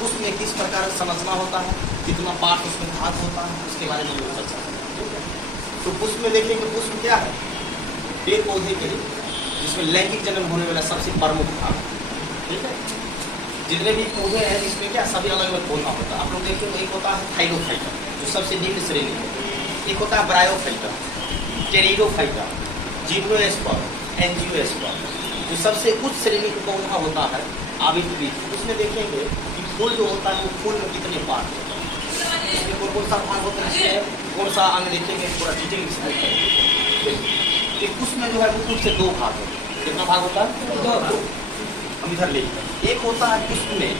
पुष्प में किस प्रकार समझना होता है, कितना पार्ट उसमें भाग होता है, उसके बारे में लोग चर्चा करेंगे। तो पुष्प में देखेंगे, पुष्प क्या है, पेड़ पौधे के लिए जिसमें लैंगिक जन्म होने वाला सबसे प्रमुख भाग, ठीक है। जितने भी पौधे हैं इसमें क्या सभी अलग अलग पौधा होता है। आप लोग देखिए, एक होता है थाइलोफाइटा जो सबसे निम्न श्रेणी है, एक होता है ब्रायोफाइटा, टेरिडोफाइटा, जिम्नोएस्पर्म, एंजियोस्पर्म जो सबसे उच्च श्रेणी का पौधा होता है आवित बीज। उसमें देखेंगे कि फूल जो होता है वो फूल में कितने पार्ट होते हैं, इसमें कौन कौन सा भाग होता है, इसमें कौन सा अंग देखेंगे पूरा डिटेल इसमें। उसमें जो है वो कुछ से दो भाग होते हैं। कितना भाग होता है? दो। हम इधर ले, एक होता है पुष्प में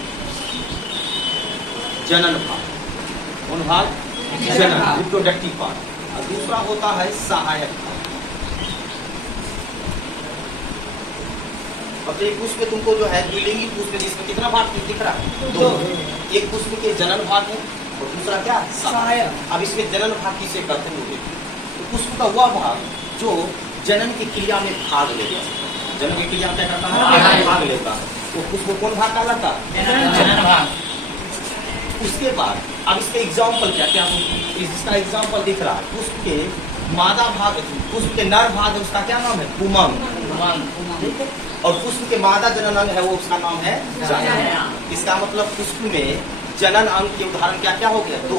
जनन भाग, कौन भाग? जनन, रिप्रोडक्टिव पार्ट, और दूसरा होता है सहायक भाग। अब एक पुष्प में तुमको जो है द्विलिंगी पुष्प जिसमें कितना भाग दिख रहा है? दो। एक पुष्प के जनन भाग है और दूसरा क्या? सहायक। अब इसमें जनन भाग किसे कहते हैं? तो पुष्प का वह भाग जो जनन की क्रिया में भाग लेता है। जनन की क्रिया में क्या करता है? भाग लेता है। वो पुष्प कौन भाग कहलाता है? जनन भाग। उसके बाद अब इसके एग्जाम्पल क्या क्या? इसका एग्जाम्पल दिख रहा है, पुष्प के मादा भाग, पुष्प के नर भाग है उसका क्या नाम है? पुमंग। और पुष्प के मादा जनन अंग है वो उसका नाम है जनन। इसका मतलब पुष्प में जनन अंग के उदाहरण क्या क्या हो गया? दो,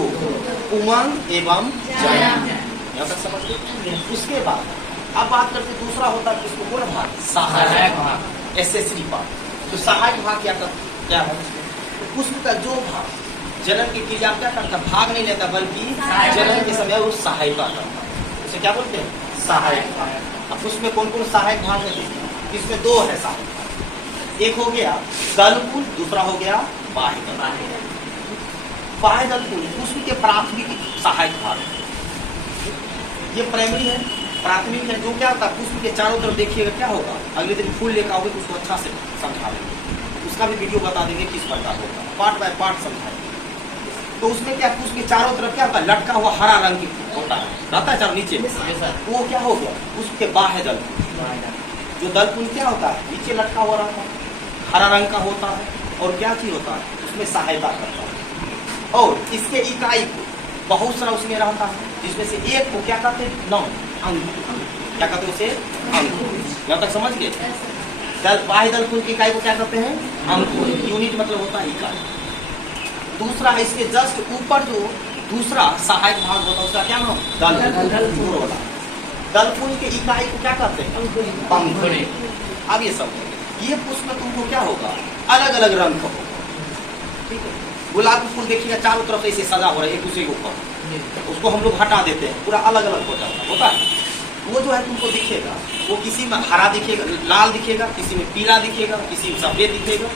पुमंग एवं जनन। यहाँ तक समझ गए? उसके बाद अब बात करते दूसरा होता है पुष्प कौन भाग? सहायक भाग, एसेसरी पार्ट। तो सहायक भाग क्या है? तो पुष्प का जो भाग जनन की क्रिया क्या करता? भाग नहीं लेता बल्कि जनन के समय वो सहायता करता है। उसे क्या बोलते हैं? सहायक भाग। अब उसमें कौन कौन सहायक भाग है? इसमें दो है सहायक भाग, एक हो गया दलपुल, दूसरा हो गया बाह्य दलपुल। बाह्य दलपुल पुष्प के प्राथमिक सहायक भाग है, ये प्राइमरी है, प्राथमिक है। जो क्या होता है पुष्प के चारों तरफ देखिएगा क्या होगा, अगले दिन फूल लेकर आओगे उसको अच्छा से समझा देंगे, उसका भी वीडियो बता देंगे किस प्रकार होगा, पार्ट बाय पार्ट समझाएंगे। तो उसमें क्या पुष्प के चारों तरफ क्या होता है? लटका हुआ हरा रंग की होता है, रहता है चारों नीचे। वो क्या हो गया? पुष्प के बाह्य दलपुल। जो दलपुल क्या होता है? नीचे लटका हुआ रहता है, हरा रंग का होता है, और क्या चीज होता है? उसमें सहायता करता है। और इसके इकाई को बहुत सारा उसमें रहता है, जिसमें से एक को क्या कहते हैं? नौ अंग। क्या कहते हैं उसे? अंग। यहाँ तक समझ गए? बाह्य दलपुल की इकाई को क्या कहते हैं? अंकुर। यूनिट मतलब होता है इकाई। दूसरा है इसके जस्ट ऊपर जो दूसरा सहायक भाग होता है उसका क्या नाम? दल। दलपुल के इकाई को क्या कहते हैं? पंखुड़ी। अब ये सब ये पुष्प में तुमको क्या होगा? अलग अलग रंग का होगा, ठीक है। गुलाब का फूल देखिएगा चारों तरफ ऐसे सजा हो रहा है एक दूसरे के ऊपर, उसको हम लोग हटा देते हैं, पूरा अलग अलग हो जाता होता है। वो जो है तुमको दिखेगा, वो किसी में हरा दिखेगा, लाल दिखेगा, किसी में पीला दिखेगा, किसी में सफेद दिखेगा,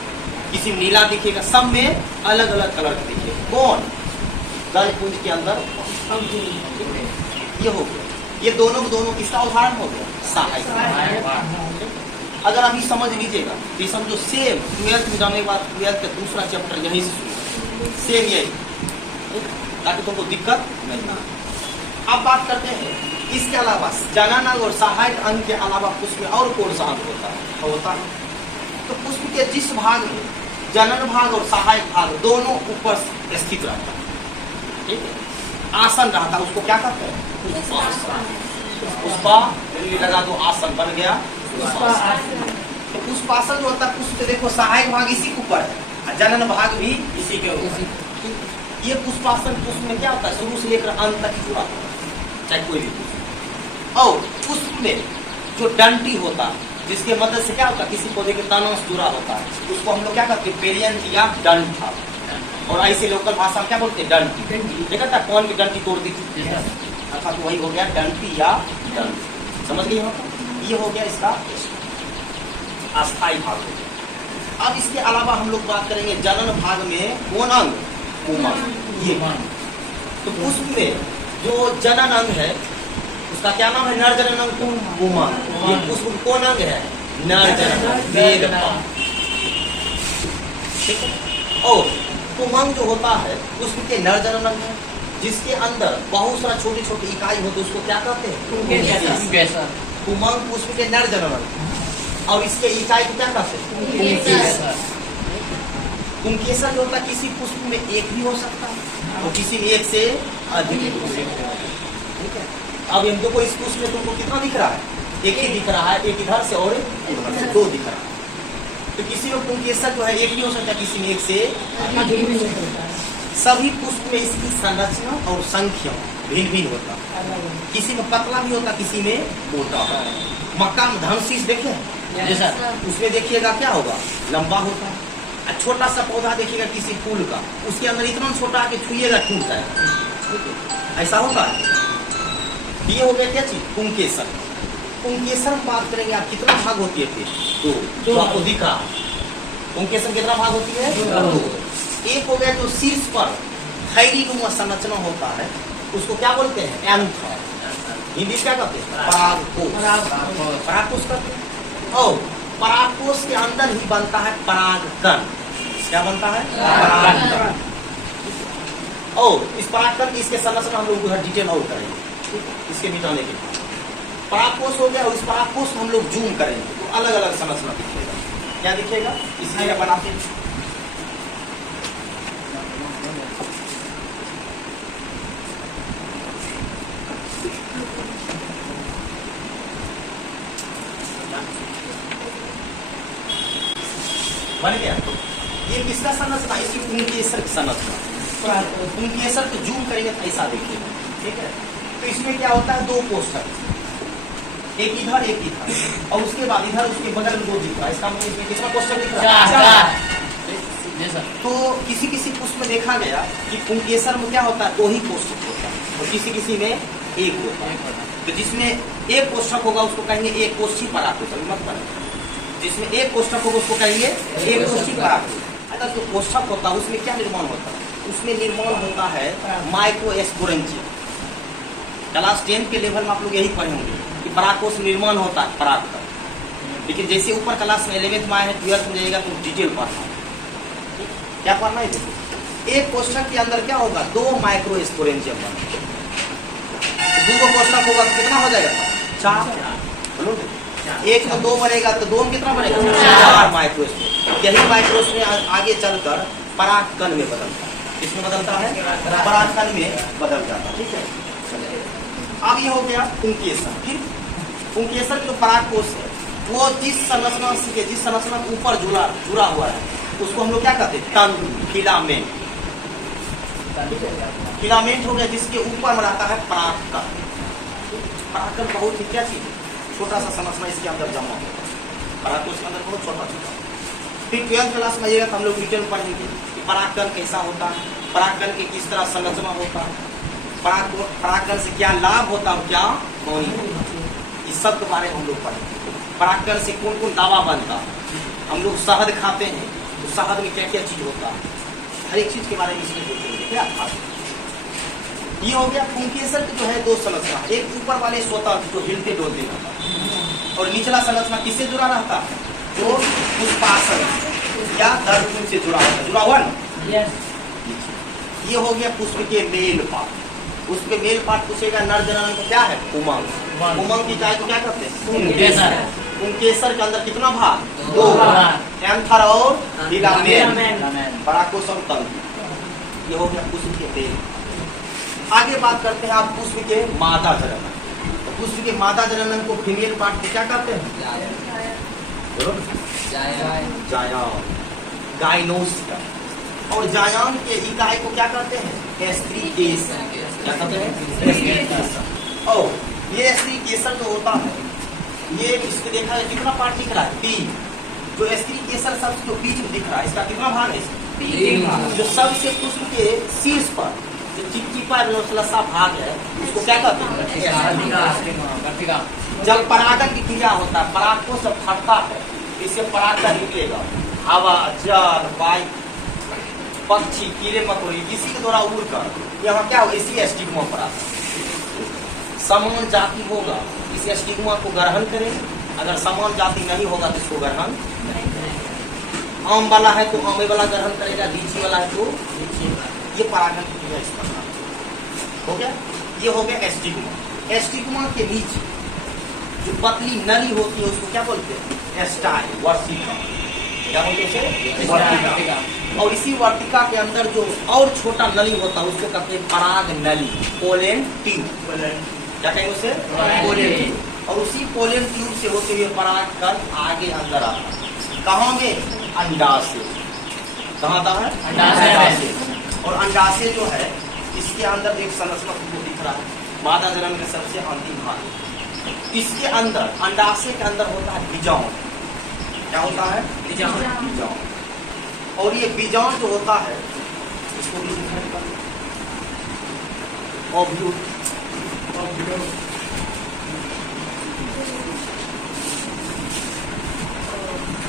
किसी में नीला दिखेगा, सब में अलग अलग कलर का दिखेगा। कौन? दलपुंज के अंदर ये हो गया। ये दोनों किसका उदाहरण हो गया? सहायक। अगर अभी समझ लीजिएगा तो समझो सेम 12th में जाने के बाद 12th का दूसरा चैप्टर यहीं से शुरू, सेम यही, ताकि तुमको दिक्कत नहीं ना। अब बात करते हैं इसके अलावा जनन अंग और सहायक अंग के अलावा पुष्प में और कौन सा अंग होता है? तो पुष्प के जिस भाग में जनन भाग और सहायक भाग दोनों ऊपर स्थित रहता है, ठीक है, आसन रहता है, उसको क्या कहते हैं? पुष्पा लगा दो, आसन बन गया पुष्पासन। तो पुष्पासन जो होता है पुष्प के देखो सहायक भाग इसी के ऊपर है, जनन भाग भी इसी के ऊपर। ये पुष्पासन पुष्प में क्या होता है? शुरू से लेकर अंत तक जुड़ा होता है, चाहे कोई भी पुष्प। और पुष्प में जो डंटी होता है जिसके मदद से क्या होता है? किसी पौधे के तना से जुड़ा होता है, उसको हम लोग क्या कहते हैं? पेरियंट या डंठा। और ऐसे लोकल भाषा में क्या बोलते हैं? डंटी। देखा था कौन की डंटी तोड़ दी थी, अर्थात वही हो गया डंटी या डंटी। समझ गए? ये हो गया इसका अस्थायी भाग। अब इसके अलावा हम लोग बात करेंगे जनन भाग में कौन अंग? पुमंग। ये तो पुष्प में जो जनन अंग है उसका क्या नाम है? नर जनन अंग पुमंग। ये पुष्प कौन अंग है? नर जनन अंग। ठीक है। और पुमंग जो होता है पुष्प के नर जनन अंग है, जिसके अंदर बहुत सारा छोटी छोटी इकाई होती है, उसको क्या कहते हैं? पुमंग पुष्प के नर जनन अंग। और इसके इकाई को क्या कहते हैं? पुंकेसर जो होता है किसी पुष्प में एक भी हो सकता है और किसी में एक से अधिक भी हो सकता है। ठीक है, अब हम देखो इस पुष्प में तुमको कितना दिख रहा है? एक ही दिख रहा है, एक इधर से और इधर से, दो दिख रहा है। तो किसी में पुंकेसर जो है एक भी हो सकता है, किसी में एक से अधिक भी हो सकता है। सभी पुष्प में इसकी संरचना और संख्या भिन्न भिन्न होता है। किसी में पतला भी होता, किसी में मोटा होता है। मक्का में धनशीष देखे जैसा, उसमें देखिएगा क्या होगा, लंबा होता है। छोटा सा पौधा देखिएगा किसी फूल का, उसके अंदर इतना छोटा कि छुइएगा टूट जाएगा, ऐसा होता है। ये हो गया क्या चीज? पुंकेसर। पुंकेसर में बात करेंगे आप, कितना भाग होती है फिर? दो आपको दिख रहा है। पुंकेसर कितना भाग होती है? दो। एक हो गया जो शीर्ष पर खैरीनुमा संरचना होता है, उसको क्या बोलते हैं? एंथर। हिंदी क्या कहते हैं? परागकोश। परागकोश कहते हैं। और परागकोश के अंदर ही बनता है परागकण। क्या बनता है? परागकण। और इस परागकण की इसके संरचना हम लोग उधर डिटेल और करेंगे, इसके मिटाने के लिए। परागकोश हो गया और इस परागकोश को हम लोग जूम करेंगे तो अलग अलग संरचना दिखेगा। क्या दिखेगा? इसलिए बनाते हैं। बन गया। ये किसका संरचना? इसी पुंकेसर की संरचना। पुंकेसर को जूम करेंगे तो ऐसा देखिएगा। ठीक है, तो इसमें क्या होता है? दो कोष्ठक, एक इधर एक इधर, और उसके बाद इधर उसके बगल में दो दिख रहा है। इसका मतलब इसमें कितना कोष्ठक दिख रहा है? चार। तो किसी किसी पुष्प में देखा गया कि पुंकेसर में क्या होता है? दो ही कोष्ठक होता है और किसी किसी में एक होता है। तो जिसमें एक कोष्ठक होगा उसको कहेंगे एक कोष्ठी परागकोश। मतलब जिसमें एक कोष्ठक होगा उसको कहेंगे एक कोष्ठी परागकोश। अगर जो कोष्ठक होता है उसमें क्या निर्माण होता है? उसमें निर्माण होता है माइक्रोस्पोरेंजियम। क्लास 10 के लेवल में आप लोग यही पढ़े होंगे कि परागकोश निर्माण होता है परागकण। लेकिन जैसे ऊपर क्लास में 11th में आए हैं, 12th में जाएगा तो डिटेल पढ़ना है। क्या पढ़ना है? देखिए, एक कोष्ठक के अंदर क्या होगा? दो माइक्रोस्पोरेंजियम बनेगा। दो कोष्ठक होगा तो कितना हो जाएगा? 4। एक में 2 बनेगा तो 2 में कितना बनेगा? 4 माइक्रोस्पोर। यही माइक्रोस्पोर आगे चलकर परागकण में बदलता है। किसमें बदलता है? परागकण में बदल जाता है। ठीक है, अब ये हो गया पुंकेसर। फिर पुंकेसर जो परागकोश है वो जिस संरचना के ऊपर जुड़ा हुआ है उसको हम लोग क्या कहते हैं? तंतु, फिलामेंट। फिलामेंट हो गया जिसके ऊपर में रहता है परागकण। परागकण बहुत ही क्या चीज है? छोटा सा संरचना इसके अंदर जमा होगा। परागकोश के अंदर बहुत छोटा छोटा। फिर 12th क्लास में आइएगा तो हम लोग डिटेल पढ़ेंगे कि परागकण कैसा होता है, परागकण की किस तरह संरचना होता है, परागकण से क्या लाभ होता है, क्या हानि होता है, इस सब के बारे में हम लोग पढ़ेंगे। परागकण से कौन कौन दवा बनता है, हम लोग शहद खाते हैं तो शहद में क्या क्या चीज होता है, हर एक चीज के बारे में इसमें देखेंगे। क्या ये हो गया पुंकेसर की जो है दो संरचना, एक ऊपर वाले स्वतः जो हिलते डोलते रहता है और निचला संरचना किससे जुड़ा रहता है? जो पुष्पासन या दर्पण से जुड़ा हुआ ना। ये हो गया पुष्प के मेल पाठ। पुष्प के मेल पाठ पूछेगा नर जनन को क्या है? उमंग। उमंग की चाय को क्या करते हैं? पुंकेसर के अंदर कितना भाग? 2 भाग, एंथर और फिलामेंट, परागकोश और तंतु। ये हो गया पुष्प के मेल। आगे बात करते हैं आप पुष्प के मादा जनन। तो पुष्प के मादा जनन को फीमेल पार्ट को क्या कहते हैं? जायान, गायनोस्टर। और जायान के इकाई को क्या कहते हैं? स्त्री केसर। क्या कहते हैं? स्त्री केसर। और ये स्त्री केसर जो होता है ये इसको देखा है कितना पार्ट दिख रहा है? 3। जो स्त्री केसर सबसे जो बीच में दिख रहा है इसका कितना भाग है? 3। जो सबसे पुष्प के शीर्ष पर जो चिपचिपा सा भाग है उसको क्या कहते हैं? जब परागन की क्रिया होता है, पराग जब फटता है इससे परागकण निकलेगा। हवा, जल, वायु, पक्षी, कीड़े मकोड़े किसी के द्वारा उड़कर यहाँ क्या होगा? इसी स्टिग्मा पर आता है। समान जाति होगा इस स्टिग्मा को ग्रहण करें, अगर समान जाति नहीं होगा तो इसको ग्रहण नहीं करेगा। आम वाला है तो आमे वाला ग्रहण करेगा, लीची वाला है तो लीची। ये परागन की क्रिया इस प्रकार हो गया। ये हो गया एस्टिग्मा। एस्टिग्मा के नीचे जो पतली नली होती है उसको क्या बोलते हैं? एस्टाइल, वर्षिका। क्या बोलते हैं? वर्षिका। और इसी वर्तिका के अंदर जो और छोटा नली होता है उसको कहते हैं पराग नली, पोलन ट्यूब। क्या कहेंगे उसे? Pollen tube. और उसी पोलन ट्यूब से होते हुए पराग कण आगे अंदर आता है। कहाँ में? अंडाशय। कहाँ आता है? अंडाशय। और अंडाशय जो है इसके अंदर एक संरचना तुमको दिख रहा है, मादा जनन के सबसे अंतिम भाग। इसके अंदर अंडाशय के अंदर होता है बीजाणु। क्या होता है? बीजाणु। और ये बीजाणु जो होता है इसको भी ओव्यूल।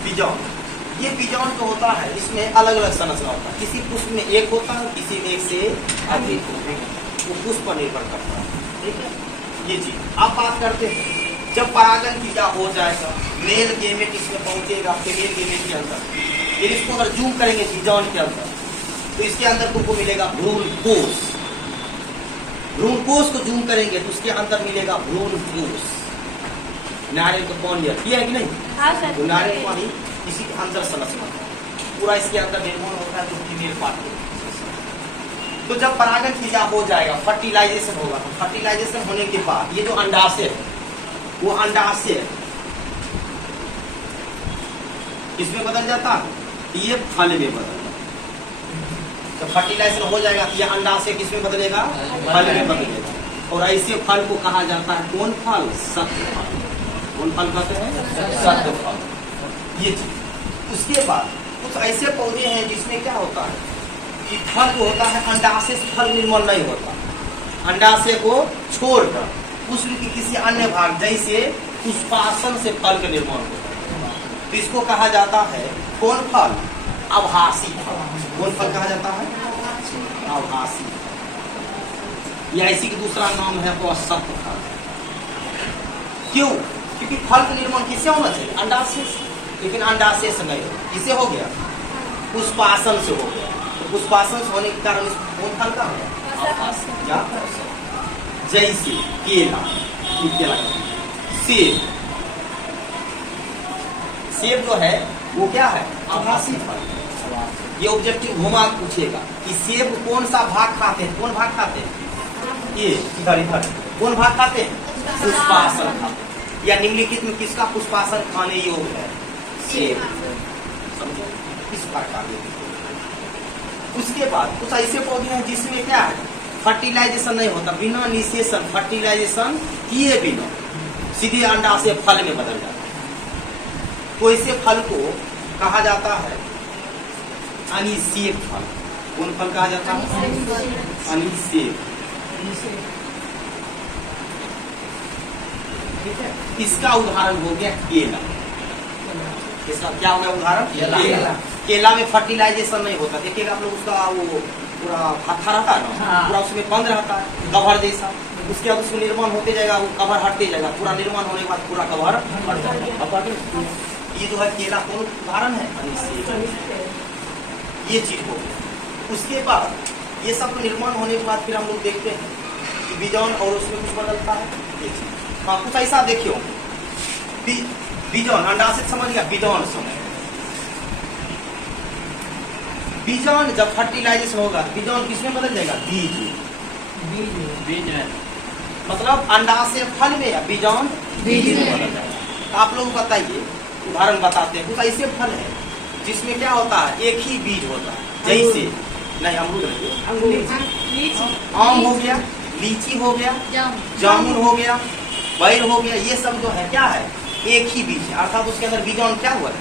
बीजाणु, ये बीजाणु जो होता है इसमें अलग अलग संरचना होता है। किसी पुष्प में एक होता है, किसी में एक से अधिक होता है, वो पुष्प पर निर्भर करता है। ठीक है, ये चीज आप बात करते हैं। जब परागण क्रिया हो जाएगा, मेल गेमेट इसमें पहुंचेगा, फीमेल गेमेट के अंदर, फिर इसको अगर जूम करेंगे बीजाणु के अंदर तो इसके अंदर तुमको मिलेगा भ्रूण कोश। भ्रूण कोश को जूम करेंगे तो उसके अंदर मिलेगा भ्रूण कोश। नारियल का पानी है कि नहीं? तो नारियल पानी इसी के अंदर संरचना पूरा इसके अंदर निर्माण होता है जो फीमेल पार्ट। तो जब परागण क्रिया हो जाएगा, फर्टिलाइजेशन होगा, तो फर्टिलाइजेशन होने के बाद ये जो अंडाशय है वो अंडाशय इसमें बदल जाता है, ये फल में बदल जाता है। जब फर्टिलाइजेशन हो जाएगा तो ये अंडाशय किसमें बदलेगा? फल में बदलेगा। और ऐसे फल को कहा जाता है कौन फल? सत्य फल। कौन फल कहते हैं? सत्य फल। ये चीज। उसके बाद कुछ ऐसे पौधे हैं जिसमें क्या होता है कि फल जो होता है अंडाशय से फल निर्माण नहीं होता। अंडाशय को छोड़कर पुष्प के किसी अन्य भाग जैसे पुष्पासन से फल का निर्माण होता है। तो इसको कहा जाता है कौन फल? आभासी फल। कौन फल कहा जाता है? आभासी। या इसी का दूसरा नाम है वो सत्य फल। क्यों? क्योंकि फल का निर्माण किससे होना चाहिए? अंडाशय से। लेकिन अंडाशय से नहीं हो, किसे हो गया? पुष्पासन से हो गया। तो पुष्पासन से होने के कारण कौन फल का है? आभासी। जैसे केला, सेब। सेब जो है वो क्या है? आभासी फल। ये ऑब्जेक्टिव घुमा पूछेगा कि सेब कौन सा भाग खाते हैं? कौन भाग खाते हैं? ये इधर इधर कौन भाग खाते हैं? पुष्पासन खाते हैं। या निम्नलिखित में किसका पुष्पासन खाने योग्य है? सेब। समझे? इस प्रकार। उसके बाद कुछ ऐसे पौधे हैं जिसमें क्या है? फर्टिलाइजेशन नहीं होता, बिना निषेचन फर्टिलाइजेशन किए बिना सीधे अंडाशय फल में बदल जाता है। तो ऐसे फल को कहा जाता है अनिषेक फल। कौन फल कहा जाता है? अनिषेक। ठीक है, इसका उदाहरण हो गया केला। इसका क्या हो गया उदाहरण? केला। केला में फर्टिलाइजेशन नहीं होता। देखिएगा आप लोग उसका वो पूरा हत्था रहता है ना, पूरा उसमें बंद रहता है कवर जैसा। उसके बाद उसमें निर्माण होते जाएगा, वो कवर हटते जाएगा। पूरा निर्माण होने के बाद पूरा कवर हट जाएगा। ये जो है केला कौन उदाहरण है? ये चीज हो गई। उसके बाद ये सब निर्माण होने के बाद फिर हम लोग देखते हैं कि बीजाणु और उसमें कुछ बदलता है। हाँ, कुछ ऐसा देखियो बीजाणु अंडाशय समझ गया, बीजाणु समझ। बीजाणु जब फर्टिलाइजेशन होगा बीजाणु किसमें बदल जाएगा? बीज में। मतलब अंडाशय फल में या बीजाणु बीज में बदल जाएगा। तो आप लोग बताइए, उदाहरण बताते हैं। कुछ ऐसे फल है जिसमें क्या होता है? एक ही बीज होता है। जैसे नहीं अमरूद नहीं, आम हो गया, लीची हो गया, जामुन हो गया, बैर हो गया। ये सब जो है क्या है? एक ही बीज है, अर्थात उसके अंदर बीजाणु क्या हुआ है?